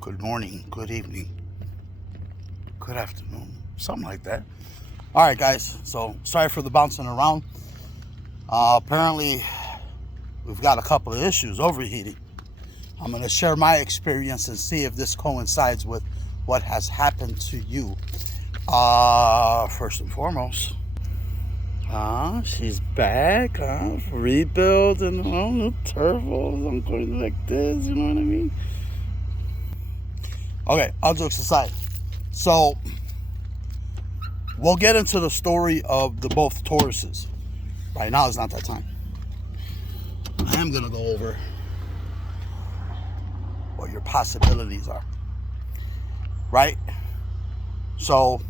good morning, good evening, good afternoon, something like that. All right, guys, so sorry for the bouncing around. Apparently, we've got a couple of issues overheating. I'm going to share my experience and see if this coincides with what has happened to you. First and foremost, she's back, rebuilding, new turbos. I'm going like this, you know what I mean? Okay, all jokes aside. So, we'll get into the story of the both Tauruses. Right now is not that time. I am going to go over what your possibilities are. Right? So,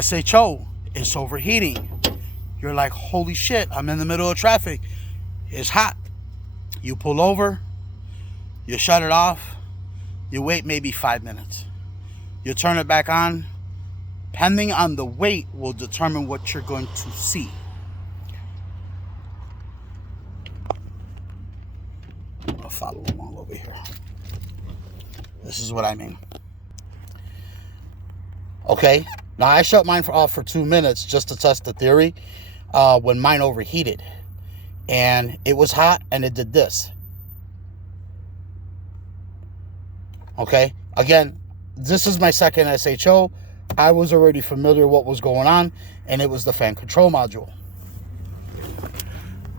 SHO is overheating. You're like, holy shit, I'm in the middle of traffic. It's hot. You pull over, you shut it off, you wait maybe 5 minutes. You turn it back on. Depending on the weight will determine what you're going to see. I'll follow along over here. This is what I mean. Okay, now I shut mine off for 2 minutes just to test the theory when mine overheated. And it was hot and it did this. Okay, again, this is my second SHO. I was already familiar with what was going on, and it was the fan control module.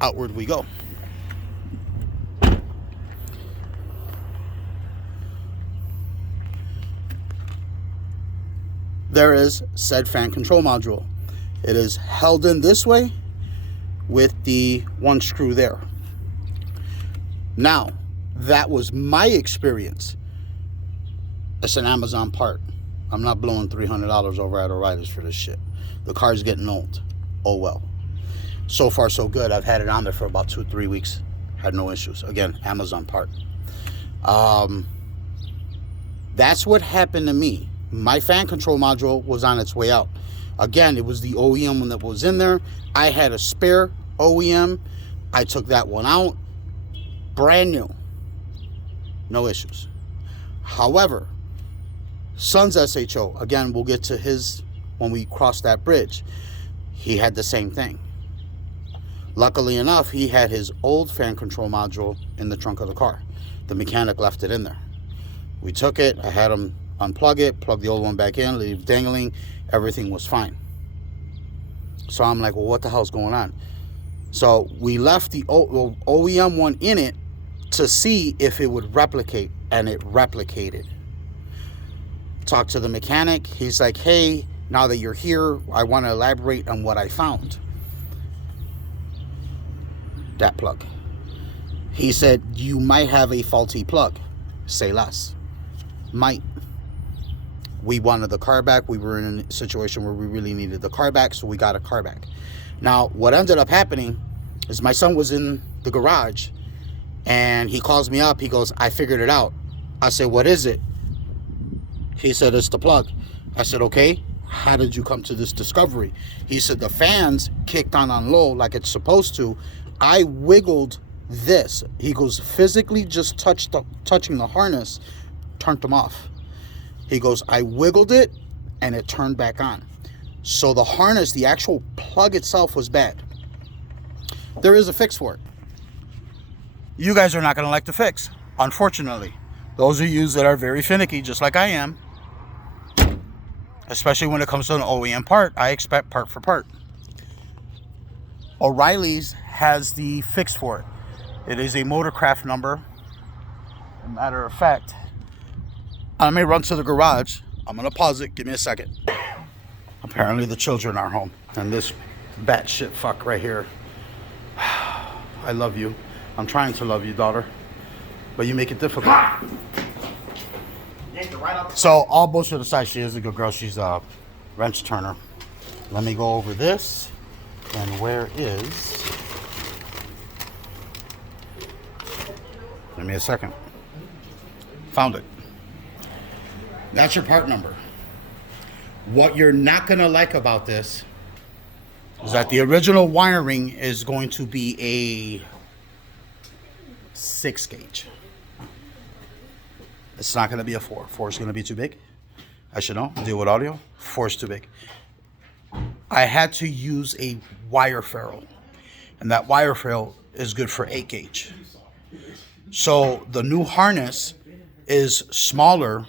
Outward we go. There is said fan control module. It is held in this way with the one screw there. Now, that was my experience. It's an Amazon part. I'm not blowing $300 over at O'Reilly's for this shit. The car's getting old. Oh well. So far so good. I've had it on there for about 2-3 weeks. Had no issues. Again, Amazon part. That's what happened to me. My fan control module was on its way out. Again, it was the OEM one that was in there. I had a spare OEM. I took that one out. Brand new. No issues. However, Son's SHO, again, we'll get to his when we cross that bridge. He had the same thing. Luckily enough, he had his old fan control module in the trunk of the car. The mechanic left it in there. We took it. I had him unplug it, plug the old one back in, leave it dangling. Everything was fine. So I'm like, well, what the hell's going on? So we left the OEM one in it to see if it would replicate, and it replicated. Talked to the mechanic. He's like, hey, now that you're here, I want to elaborate on what I found. That plug. He said, you might have a faulty plug. Say less. Might. We wanted the car back. We were in a situation where we really needed the car back, so we got a car back. Now, what ended up happening is my son was in the garage, and he calls me up. He goes, I figured it out. I said, what is it? He said, it's the plug. I said, okay, how did you come to this discovery? He said, the fans kicked on low like it's supposed to. I wiggled this. He goes, physically just touching the harness, turned them off. He goes, I wiggled it and it turned back on. So the harness, the actual plug itself was bad. There is a fix for it. You guys are not going to like the fix, unfortunately. Those of you that are very finicky, just like I am, especially when it comes to an OEM part, I expect part for part. O'Reilly's has the fix for it. It is a Motorcraft number. As a matter of fact, I may run to the garage. I'm going to pause it. Give me a second. Apparently the children are home. And this batshit fuck right here. I love you. I'm trying to love you, daughter. But you make it difficult. So, all bullshit aside, she is a good girl. She's a wrench turner. Let me go over this. And where is... Give me a second. Found it. That's your part number. What you're not going to like about this is that the original wiring is going to be a 6 gauge. A It's not going to be a 4. 4 is going to be too big. I should know. Deal with audio. 4 is too big. I had to use a wire ferrule. And that wire ferrule is good for 8 gauge. So the new harness is smaller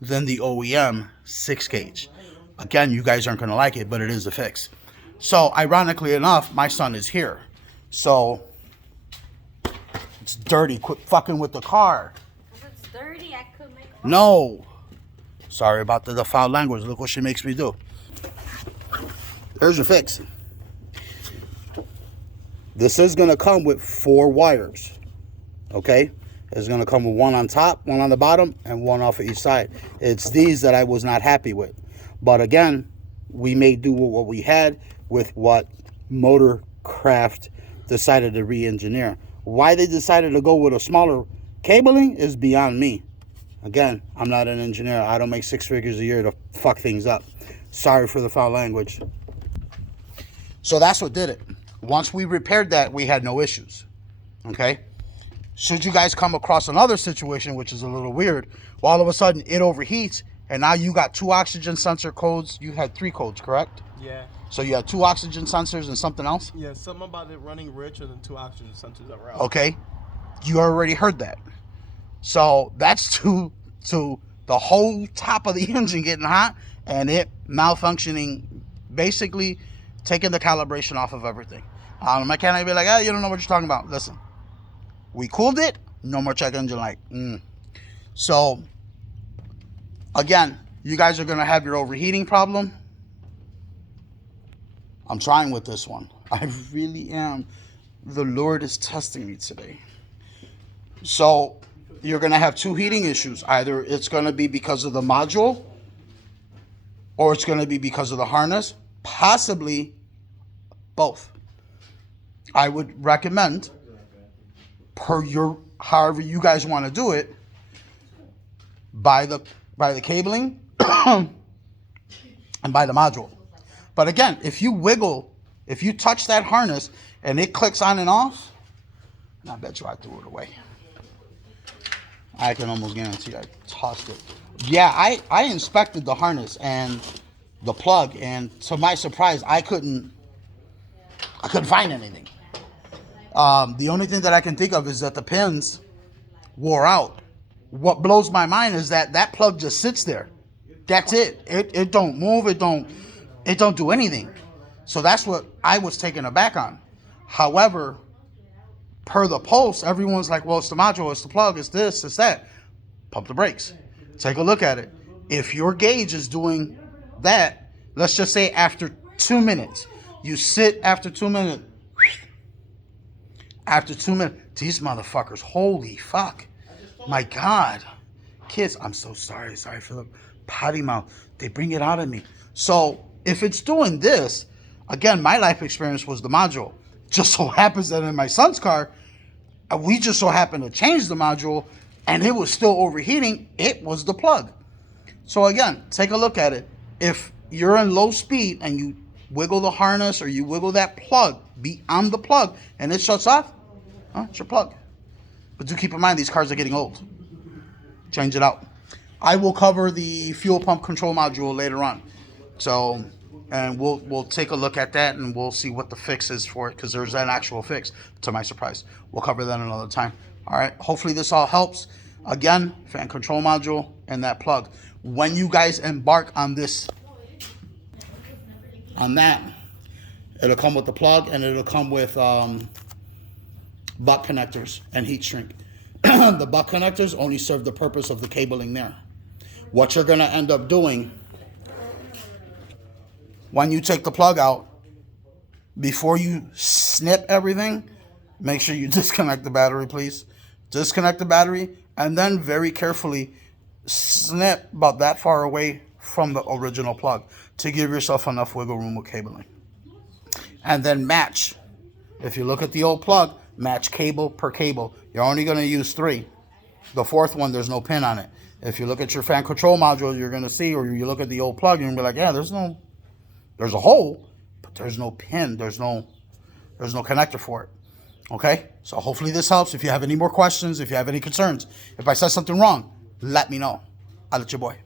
than the OEM 6 gauge. Again, you guys aren't going to like it, but it is a fix. So ironically enough, my son is here. So it's dirty. Quit fucking with the car. If it's dirty, I could make it. No. Sorry about the foul language. Look what she makes me do. There's your fix. This is going to come with 4 wires. Okay? It's going to come with 1 on top, 1 on the bottom, and 1 off of each side. It's these that I was not happy with. But again, we may do what we had with what Motorcraft decided to re-engineer. Why they decided to go with a smaller cabling is beyond me. Again, I'm not an engineer. I don't make 6 figures a year to fuck things up. Sorry for the foul language. So that's what did it. Once we repaired that, we had no issues. Okay? Should you guys come across another situation, which is a little weird, well, all of a sudden it overheats, and now you got 2 oxygen sensor codes. You had 3 codes, correct? Yeah. So you had 2 oxygen sensors and something else? Yeah, something about it running richer than 2 oxygen sensors that were out. Okay. You already heard that. So that's to the whole top of the engine getting hot and it malfunctioning, basically taking the calibration off of everything. The mechanic be like, oh, you don't know what you're talking about. Listen, we cooled it. No more check engine light. So, again, you guys are going to have your overheating problem. I'm trying with this one. I really am. The Lord is testing me today. So, you're going to have 2 heating issues. Either it's going to be because of the module or it's going to be because of the harness. Possibly both. I would recommend, per your, however you guys want to do it, buy the cabling and buy the module. But again, if you touch that harness and it clicks on and off, I bet you I threw it away. I can almost guarantee I tossed it. Yeah, I inspected the harness and the plug, and to my surprise, I couldn't find anything. The only thing that I can think of is that the pins wore out. What blows my mind is that plug just sits there. That's it. It don't move. It don't do anything. So that's what I was taken aback on. However, per the post, everyone's like, well, it's the module, it's the plug, it's this, it's that. Pump the brakes. Take a look at it. If your gauge is doing that, let's just say after 2 minutes, you sit after 2 minutes. After 2 minutes, these motherfuckers, holy fuck. My God. Kids, I'm so sorry. Sorry for the potty mouth. They bring it out of me. So if it's doing this, again, my life experience was the module. Just so happens that in my son's car, we just so happened to change the module and it was still overheating. It was the plug. So again, take a look at it. If you're in low speed and you wiggle the harness or you wiggle that plug, be on the plug, and it shuts off, it's your plug. But do keep in mind, these cars are getting old. Change it out. I will cover the fuel pump control module later on. So, and we'll take a look at that and we'll see what the fix is for it, because there's an actual fix, to my surprise. We'll cover that another time. All right. Hopefully this all helps. Again, fan control module and that plug. When you guys embark on this, on that, it'll come with the plug and it'll come with butt connectors and heat shrink. The butt connectors only serve the purpose of the cabling there. What you're going to end up doing when you take the plug out, before you snip everything, make sure you disconnect the battery, please. Disconnect the battery and then very carefully snip about that far away from the original plug to give yourself enough wiggle room with cabling. And then match. If you look at the old plug, match cable per cable. You're only going to use 3. The 4th one, there's no pin on it. If you look at your fan control module, you're going to see, or you look at the old plug, you're going to be like, yeah, there's a hole, but there's no pin. There's no connector for it. Okay? So hopefully this helps. If you have any more questions, if you have any concerns, if I said something wrong, let me know. I'll let your boy.